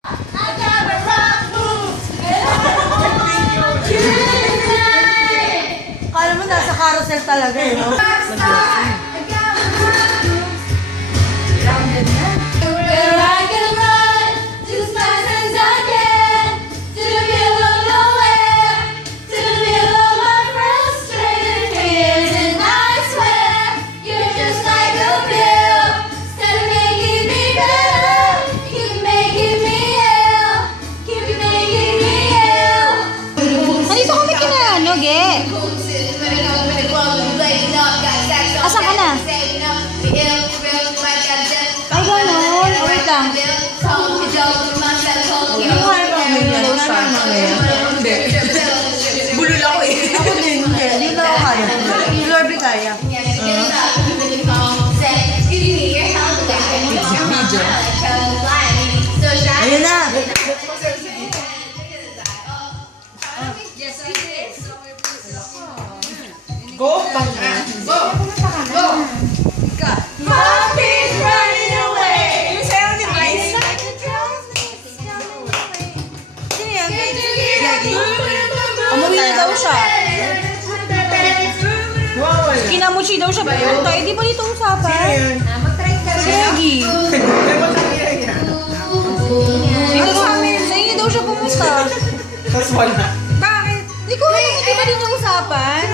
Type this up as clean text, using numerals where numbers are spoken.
Kala mo nasa carousel talaga eh, no? Nandito kami kina ano, Ge? Asan ka na? Ay, gano'n. Wait lang. Hindi. Bulol ako eh. Ako din, hindi. Hindi na ako kaya. Lorbe kaya. Ayun na. Go! Go! Go! Happy's running away! Yung sayo ni Bryce. Sino yan? Umuwi na daw siya. Wow! Kinamuchi daw siya. Pero tayo, di ba dito usapan? Gagi. Dito sa amin. Sa inyo daw siya pumunta. Tapos wala. Bakit? Di ko alam. Di ba dito usapan?